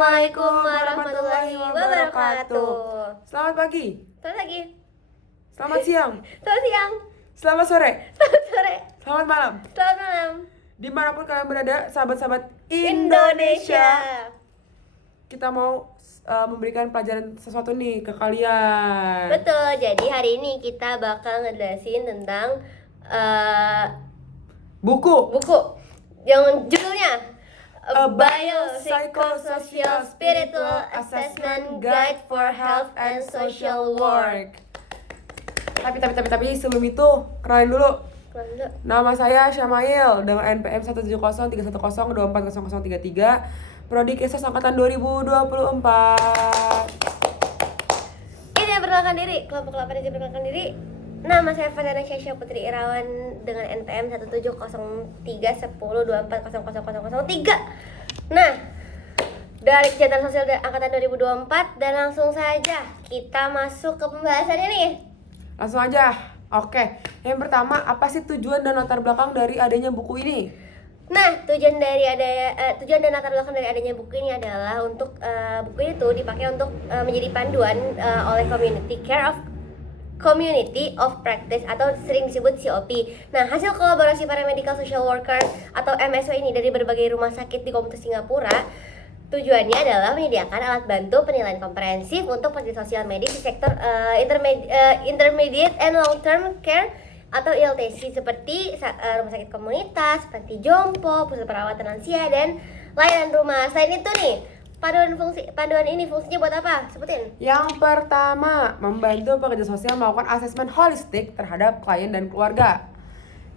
Assalamualaikum warahmatullahi wabarakatuh. Selamat pagi, Selamat pagi, selamat siang, selamat siang, selamat sore, selamat sore, selamat malam. selamat malam. Dimanapun kalian berada, sahabat-sahabat Indonesia. kita mau memberikan pelajaran sesuatu nih ke kalian. Betul, jadi hari ini kita bakal ngejelasin tentang Buku buku yang judulnya A Biopsychosocial Spiritual Assessment Guide for Health and Social Work. Tapi sebelum itu, kenalin dulu. Nama saya Syamail dengan NPM 1703110240033, Prodi Kesos angkatan 2024. Ini perkenalkan diri, kelompok 8 ini perkenalkan diri. Nama saya Fadana Syasha Putri Irawan dengan NPM 1703124000003. Nah, dari Kejahatan Sosial angkatan 2024, dan langsung saja kita masuk ke pembahasannya nih. Langsung aja. Oke, yang pertama, apa sih tujuan dan latar belakang dari adanya buku ini? Nah, tujuan dan latar belakang dari adanya buku ini adalah untuk buku itu dipakai untuk menjadi panduan oleh Community of Practice atau sering disebut COP. Nah, hasil kolaborasi para medical social worker atau MSW ini dari berbagai rumah sakit di komunitas Singapura, tujuannya adalah menyediakan alat bantu penilaian komprehensif untuk pekerja sosial medis di sektor intermediate and long term care atau ILTC seperti rumah sakit komunitas, panti jompo, pusat perawatan lansia, dan layanan rumah. Selain itu nih, panduan ini fungsinya buat apa? Sebutin. Yang pertama, membantu pekerja sosial melakukan asesmen holistik terhadap klien dan keluarga.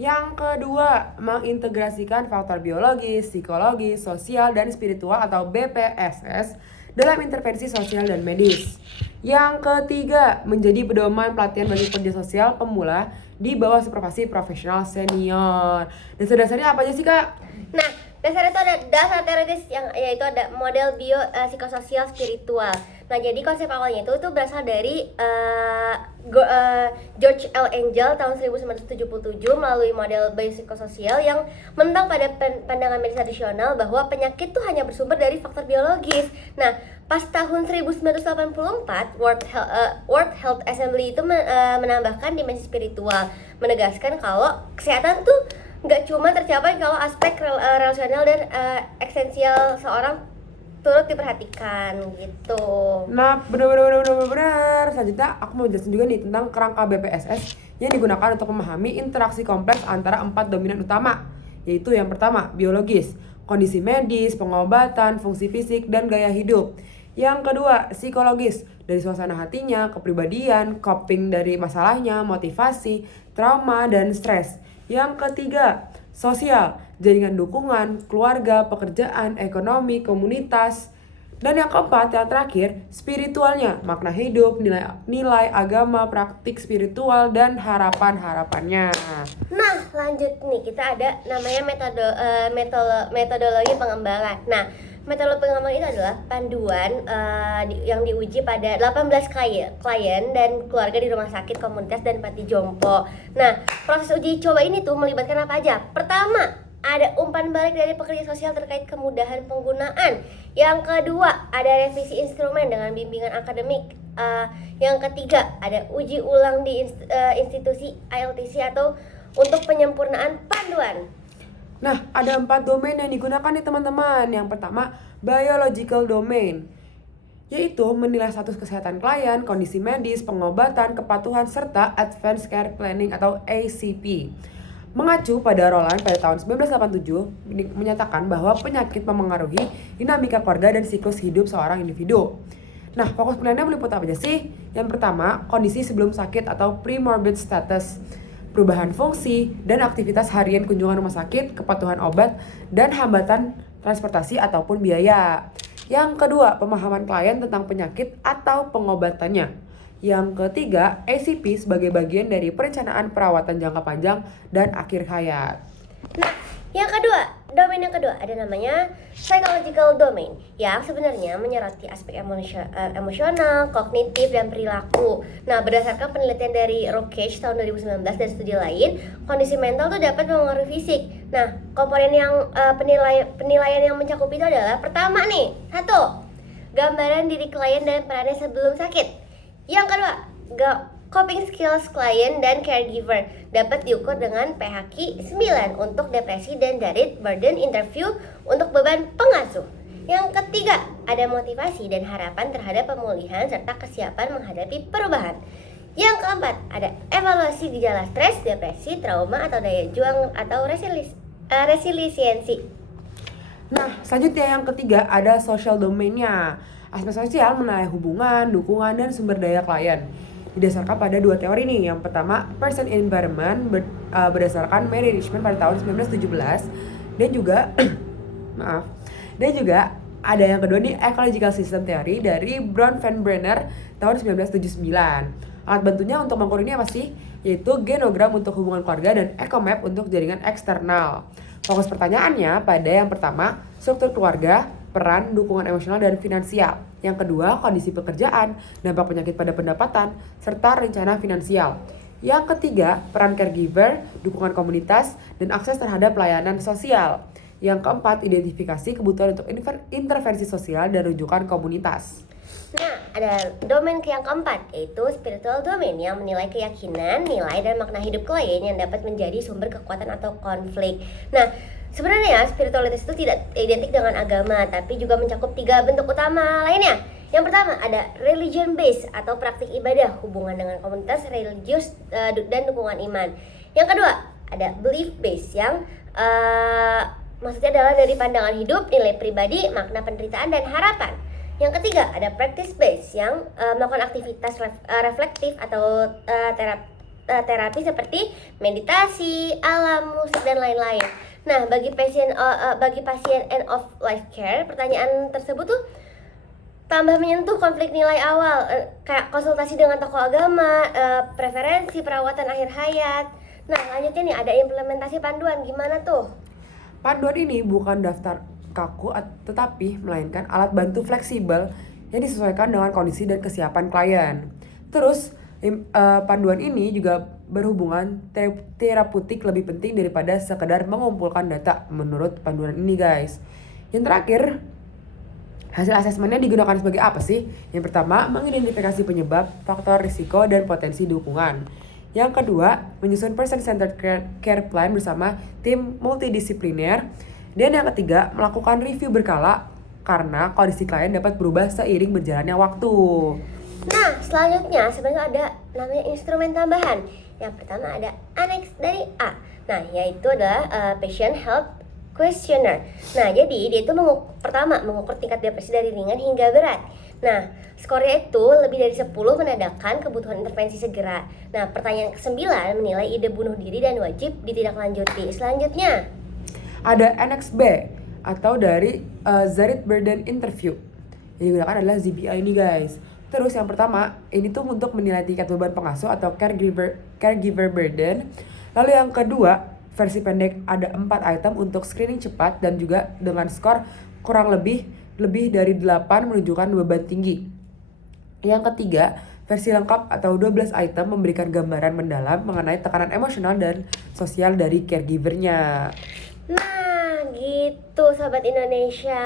Yang kedua, mengintegrasikan faktor biologis, psikologis, sosial, dan spiritual atau BPSS dalam intervensi sosial dan medis. Yang ketiga, menjadi pedoman pelatihan bagi pekerja sosial pemula di bawah supervisi profesional senior. Dasar-dasarnya apa aja sih, Kak? Nah, dasar itu ada dasar teoritis yang yaitu ada model psikososial spiritual. Nah, jadi konsep awalnya itu berasal dari George L. Angel tahun 1977 melalui model biopsikososial yang menentang pada pandangan medis tradisional bahwa penyakit itu hanya bersumber dari faktor biologis. Nah, pas tahun 1984 World Health Assembly itu menambahkan dimensi spiritual, menegaskan kalau kesehatan tuh nggak cuma tercapai kalau aspek relasional dan esensial seorang turut diperhatikan gitu. Nah, benar. Selanjutnya aku mau jelasin juga nih tentang kerangka BPSS yang digunakan untuk memahami interaksi kompleks antara 4 dominan utama, yaitu yang pertama, biologis, kondisi medis, pengobatan, fungsi fisik, dan gaya hidup. Yang kedua, psikologis, dari suasana hatinya, kepribadian, coping dari masalahnya, motivasi, trauma, dan stres. Yang ketiga, sosial, jaringan dukungan, keluarga, pekerjaan, ekonomi, komunitas. Dan yang keempat, yang terakhir, spiritualnya, makna hidup, nilai agama, praktik spiritual, dan harapan-harapannya. Nah, lanjut nih, kita ada namanya metodologi pengembangan. Nah, metode pengembangan itu adalah panduan yang diuji pada 18 klien dan keluarga di rumah sakit, komunitas, dan panti jompo. Nah, proses uji coba ini tuh melibatkan apa aja? Pertama, ada umpan balik dari pekerja sosial terkait kemudahan penggunaan. Yang kedua, ada revisi instrumen dengan bimbingan akademik. Yang ketiga, ada uji ulang di institusi ILTC atau untuk penyempurnaan panduan. Nah, ada 4 domain yang digunakan nih teman-teman. Yang pertama, biological domain, yaitu menilai status kesehatan klien, kondisi medis, pengobatan, kepatuhan, serta advanced care planning atau ACP. Mengacu pada Roland pada tahun 1987 menyatakan bahwa penyakit memengaruhi dinamika keluarga dan siklus hidup seorang individu. Nah, fokus penelitian meliput apa aja sih? Yang pertama, kondisi sebelum sakit atau pre-morbid status, perubahan fungsi dan aktivitas harian kunjungan rumah sakit, kepatuhan obat, dan hambatan transportasi ataupun biaya. Yang kedua, pemahaman klien tentang penyakit atau pengobatannya. Yang ketiga, ACP sebagai bagian dari perencanaan perawatan jangka panjang dan akhir hayat. Nah, domain yang kedua ada namanya psychological domain yang sebenarnya menyoroti aspek emosional, kognitif, dan perilaku. Nah, berdasarkan penelitian dari Rokesh tahun 2019 dan studi lain, kondisi mental tuh dapat mempengaruhi fisik. Nah, komponen yang penilaian yang mencakup itu adalah pertama nih, 1. gambaran diri klien dan perannya sebelum sakit. Yang kedua, coping skills klien dan caregiver dapat diukur dengan PHQ 9 untuk depresi dan Darit burden interview untuk beban pengasuh. Yang ketiga, ada motivasi dan harapan terhadap pemulihan serta kesiapan menghadapi perubahan. Yang keempat, ada evaluasi gejala stres, depresi, trauma atau daya juang atau resiliensi. Nah, selanjutnya yang ketiga ada social domain-nya. Aspek sosial menilai hubungan, dukungan, dan sumber daya klien. Didasarkan pada dua teori nih. Yang pertama, person environment berdasarkan Mary Richmond pada tahun 1917 dan juga dan juga ada yang kedua nih, ecological system theory dari Brown Van Brenner tahun 1979. Alat bantunya untuk mengukur ini apa sih? Yaitu genogram untuk hubungan keluarga dan ecomap untuk jaringan eksternal. Fokus pertanyaannya pada yang pertama, struktur keluarga, peran, dukungan emosional, dan finansial. Yang kedua, kondisi pekerjaan, dampak penyakit pada pendapatan, serta rencana finansial. Yang ketiga, peran caregiver, dukungan komunitas, dan akses terhadap layanan sosial. Yang keempat, identifikasi kebutuhan untuk intervensi sosial dan rujukan komunitas. Nah, ada domain yang keempat, yaitu spiritual domain yang menilai keyakinan, nilai, dan makna hidup klien yang dapat menjadi sumber kekuatan atau konflik. Nah, sebenarnya spiritualitas itu tidak identik dengan agama, tapi juga mencakup 3 bentuk utama lainnya. Yang pertama ada religion based atau praktik ibadah, hubungan dengan komunitas religius dan dukungan iman. Yang kedua ada belief based yang maksudnya adalah dari pandangan hidup, nilai pribadi, makna penderitaan, dan harapan. Yang ketiga ada practice based yang melakukan aktivitas reflektif atau terapi seperti meditasi, alam, musik, dan lain-lain. Nah, bagi pasien end of life care, pertanyaan tersebut tuh tambah menyentuh konflik nilai awal, kayak konsultasi dengan tokoh agama, preferensi perawatan akhir hayat. Nah, lanjutnya nih ada implementasi panduan, gimana tuh? Panduan ini bukan daftar kaku tetapi melainkan alat bantu fleksibel yang disesuaikan dengan kondisi dan kesiapan klien. Terus panduan ini juga berhubungan terapeutik lebih penting daripada sekedar mengumpulkan data menurut panduan ini, guys. Yang terakhir, hasil asesmennya digunakan sebagai apa sih? Yang pertama, mengidentifikasi penyebab, faktor risiko, dan potensi dukungan. Yang kedua, menyusun person-centered care plan bersama tim multidisipliner. Dan yang ketiga, melakukan review berkala karena kondisi klien dapat berubah seiring berjalannya waktu. Nah, selanjutnya sebenarnya ada namanya instrumen tambahan. Yang pertama ada annex dari A. Nah, yaitu adalah patient health questionnaire. Nah, jadi dia itu pertama mengukur tingkat depresi dari ringan hingga berat. Nah, skornya itu lebih dari 10 menandakan kebutuhan intervensi segera. Nah, pertanyaan ke-9 menilai ide bunuh diri dan wajib ditindaklanjuti. Selanjutnya ada Annex B atau dari Zarit Burden Interview. Yang digunakan adalah ZBI ini, guys. Terus yang pertama, ini tuh untuk menilai tingkat beban pengasuh atau caregiver burden. Lalu yang kedua, versi pendek ada 4 item untuk screening cepat dan juga dengan skor kurang lebih dari 8 menunjukkan beban tinggi. Yang ketiga, versi lengkap atau 12 item memberikan gambaran mendalam mengenai tekanan emosional dan sosial dari caregivernya. Nah, gitu Sobat Indonesia.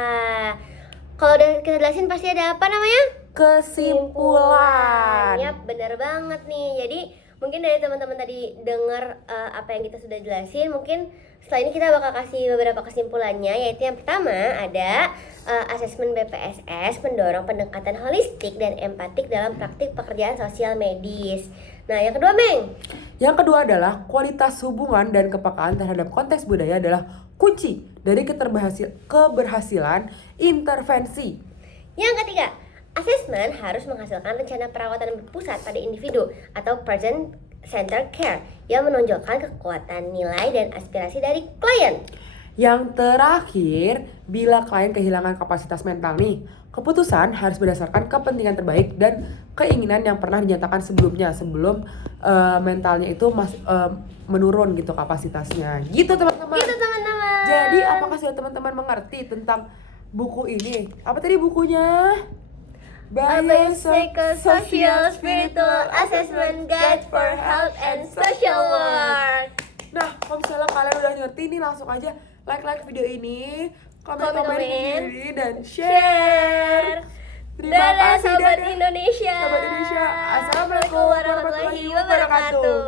Kalau udah kita jelasin pasti ada apa namanya? Kesimpulan. Yap, bener banget nih. Jadi mungkin dari teman-teman tadi dengar apa yang kita sudah jelasin, mungkin setelah ini kita bakal kasih beberapa kesimpulannya. Yaitu yang pertama ada asesmen BPSS mendorong pendekatan holistik dan empatik dalam praktik pekerjaan sosial medis. Nah, yang kedua, Meng? Yang kedua adalah kualitas hubungan dan kepekaan terhadap konteks budaya adalah kunci dari keberhasilan intervensi. Yang ketiga, asesmen harus menghasilkan rencana perawatan berpusat pada individu atau person-centered care yang menonjolkan kekuatan nilai dan aspirasi dari klien. Yang terakhir, bila klien kehilangan kapasitas mental nih, keputusan harus berdasarkan kepentingan terbaik dan keinginan yang pernah dinyatakan sebelumnya sebelum mentalnya itu menurun gitu kapasitasnya. Gitu teman-teman. Jadi apakah sudah teman-teman mengerti tentang buku ini? Apa tadi bukunya? Biopsychosocial Spiritual Assessment Guide for Health and Social Work. Nah, kalau misalnya kalian udah ngerti nih, langsung aja like video ini, komen-komen ini, dan share. Indonesia. Assalamualaikum warahmatullahi wabarakatuh.